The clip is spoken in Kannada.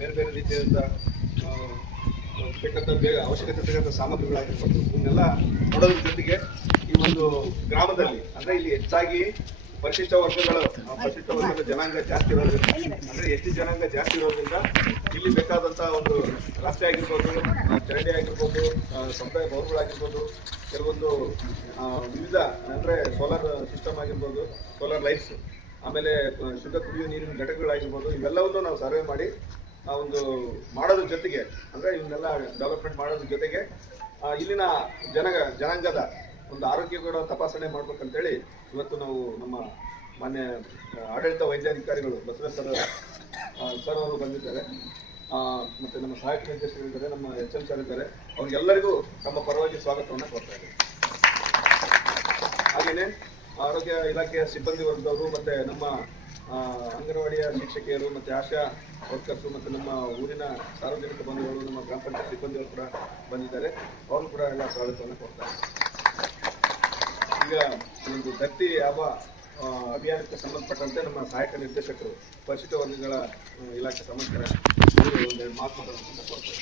ಬೇರೆ ಬೇರೆ ರೀತಿಯಾದಂಥ ಬೇಕಂತ ಅವಶ್ಯಕತೆ ಇರ್ತಕ್ಕಂಥ ಸಾಮಗ್ರಿಗಳಾಗಿರ್ಬೋದು ಇವನ್ನೆಲ್ಲ ನೋಡೋದ್ರ ಜೊತೆಗೆ ಈ ಒಂದು ಗ್ರಾಮದಲ್ಲಿ ಅಂದರೆ ಇಲ್ಲಿ ಹೆಚ್ಚಾಗಿ ಪರಿಶಿಷ್ಟ ವರ್ಗದ ಜನಾಂಗ ಜಾಸ್ತಿ ಇರೋದ್ರಿಂದ ಅಂದರೆ ಎಸ್ಟಿ ಜನಾಂಗ ಜಾಸ್ತಿ ಇರೋದ್ರಿಂದ ಇಲ್ಲಿ ಬೇಕಾದಂಥ ಒಂದು ರಸ್ತೆ ಆಗಿರ್ಬೋದು, ಚರಂಡಿ ಆಗಿರ್ಬೋದು, ಸಮುದಾಯ ಭವನಗಳಾಗಿರ್ಬೋದು, ಕೆಲವೊಂದು ವಿವಿಧ ಅಂದರೆ ಸೋಲಾರ್ ಸಿಸ್ಟಮ್ ಆಗಿರ್ಬೋದು, ಸೋಲಾರ್ ಲೈಟ್ಸ್, ಆಮೇಲೆ ಶುದ್ಧ ಕುಡಿಯುವ ನೀರಿನ ಘಟಕಗಳಾಗಿರ್ಬೋದು, ಇವೆಲ್ಲವನ್ನು ನಾವು ಸರ್ವೆ ಮಾಡಿ ಒಂದು ಮಾಡೋದ್ರ ಜೊತೆಗೆ ಅಂದರೆ ಇವನ್ನೆಲ್ಲ ಡೆವಲಪ್ಮೆಂಟ್ ಮಾಡೋದ್ರ ಜೊತೆಗೆ ಇಲ್ಲಿನ ಜನಾಂಗದ ಒಂದು ಆರೋಗ್ಯ ಕೂಡ ತಪಾಸಣೆ ಮಾಡ್ಬೇಕಂತೇಳಿ ಇವತ್ತು ನಾವು ನಮ್ಮ ಮಾನ್ಯ ಆಡಳಿತ ವೈದ್ಯಾಧಿಕಾರಿಗಳು ಬಸವೇಶ್ವರ ಸರ್ ಅವರು ಬಂದಿದ್ದಾರೆ, ಮತ್ತು ನಮ್ಮ ಸಹಾಯಕ ನಿರ್ದೇಶಕರಿದ್ದಾರೆ, ನಮ್ಮ HM ಸರ್ ಇದ್ದಾರೆ. ಅವ್ರಿಗೆಲ್ಲರಿಗೂ ನಮ್ಮ ಪರವಾಗಿ ಸ್ವಾಗತವನ್ನು ಕೊಡ್ತಾ ಇದ್ದೀವಿ. ಹಾಗೆಯೇ ಆರೋಗ್ಯ ಇಲಾಖೆಯ ಸಿಬ್ಬಂದಿ ವರ್ಗದವರು ಮತ್ತು ನಮ್ಮ ಅಂಗನವಾಡಿಯ ಶಿಕ್ಷಕಿಯರು ಮತ್ತು ಆಶಾ ವರ್ಕರ್ಸು ಮತ್ತು ನಮ್ಮ ಊರಿನ ಸಾರ್ವಜನಿಕ ಬಂಧುಗಳು, ನಮ್ಮ ಗ್ರಾಮ ಪಂಚಾಯತ್ ಸಿಬ್ಬಂದಿಗಳು ಕೂಡ ಬಂದಿದ್ದಾರೆ. ಅವರು ಕೂಡ ಎಲ್ಲ ಸ್ವಾಗತವನ್ನು ಕೊಡ್ತಾರೆ. ಈಗ ಒಂದು ದತ್ತಿ ಅಭಿಯಾನಕ್ಕೆ ಸಂಬಂಧಪಟ್ಟಂತೆ ನಮ್ಮ ಸಹಾಯಕ ನಿರ್ದೇಶಕರು ಪರಿಶಿಷ್ಟ ವರ್ಗಗಳ ಇಲಾಖೆ ಸಂಬಂಧಿಕರ ಒಂದೆರಡು ಮಾತು ಮಾತಾಡೋದು ಕೊಡ್ತಾರೆ.